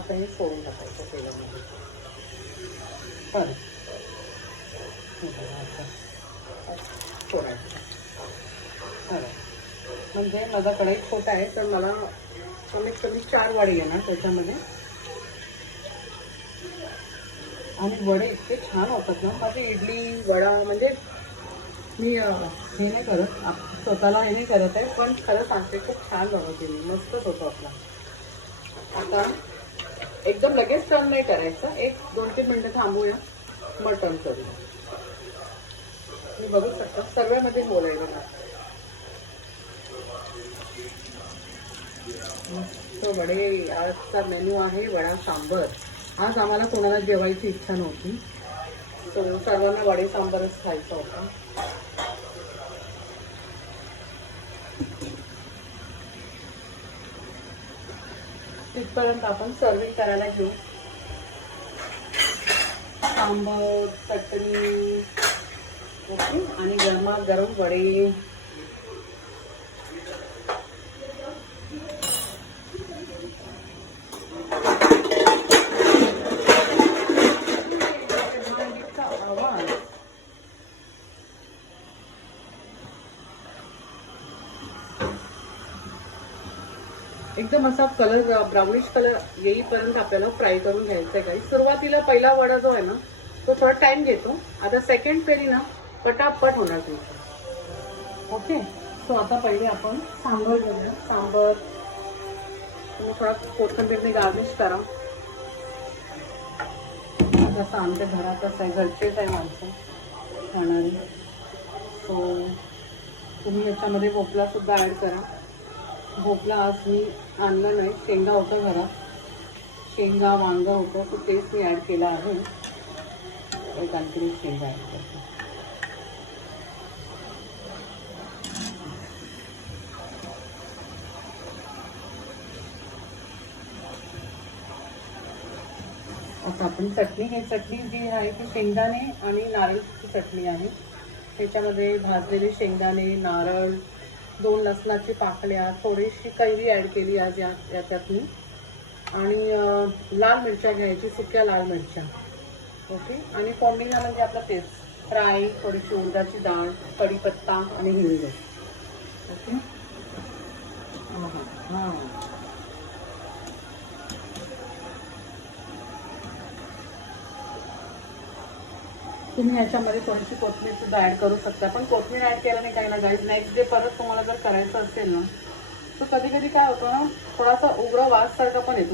आता हे सोडून टाकायचं तेलामध्ये. बरं सोडायचं. बरं म्हणजे माझा कढई छोटा आहे तर मला कमीत कमी 4 वडे येणार त्याच्यामध्ये. आणि वडे इतके छान होतात ना माझी इडली वडा. म्हणजे मी हे नाही करत, स्वतःला हे नाही करत आहे, पण खरं सांगते खूप छान बनवते मी. मस्तच होतो आपला. आता एकदम लगेच टर्न नाही करायचं, 1-2-3 मिनिटं थांबूया, मग टर्न करूया. तुम्ही बघू शकता सर्वांमध्ये बोलायला ना. तो वडे आजचा मेनू आहे वडा सांबर. आज आम्हाला कोणाला जेवायची इच्छा नव्हती, तो सर्वांना वडे सांबारच खायचा होता. तिथपर्यंत आपण सर्विंग करायला घेऊ. सांबर, चटणी, ओके, आणि गरमागरम वडे. एकदम असा कलर ब्राउनिश कलर येईपर्यंत आपल्याला फ्राय करून घ्यायचं आहे. काही सुरुवातीला पहिला वडा जो आहे ना तो थोडा टाइम घेतो. आता सेकंड फेरी ना पटापट होणार तुमचं. ओके, सो आता पहिले आपण सांबर घेऊया. सांबर तुम्ही थोडा कोथिंबीरने गार्निश करा. जसं आमच्या घरातच आहे, घरचेच आहे माणसं खाणारी. सो तुम्ही याच्यामध्ये भोपळा सुद्धा ॲड करा. भोपळा आज मी आणला नाही, शेंगा होता घरात, शेंगा वांगा होतं, तर तेच मी ॲड केलं आहे. एक आणखी शेंगा ॲड करते. आता आपण चटणी, ही चटणी जी आहे ती शेंगदाणे आणि नारळची चटणी आहे. त्याच्यामध्ये भाजलेले शेंगदाणे, नारळ, 2 लसणाची पाकळ्या, थोडीशी कैरी ॲड केली आज याच्यात मी, आणि लाल मिरच्या घ्यायची, सुक्या लाल मिरच्या. ओके, आणि फोडणीला म्हणजे आपलं तेच फ्राय, थोडीशी उडदाची डाळ, कढीपत्ता आणि हिरवी. ओके, हां तुम्ही ह्याच्यामध्ये थोडीशी कोथिंबीर सुद्धा ॲड करू शकता. पण कोथिंबीर ॲड केल्याने काही ना गाईज नेक्स्ट डे परत तुम्हाला जर करायचं असेल ना तर कधी कधी काय होतं ना, थोडासा उग्र वास सारखा पण येतो.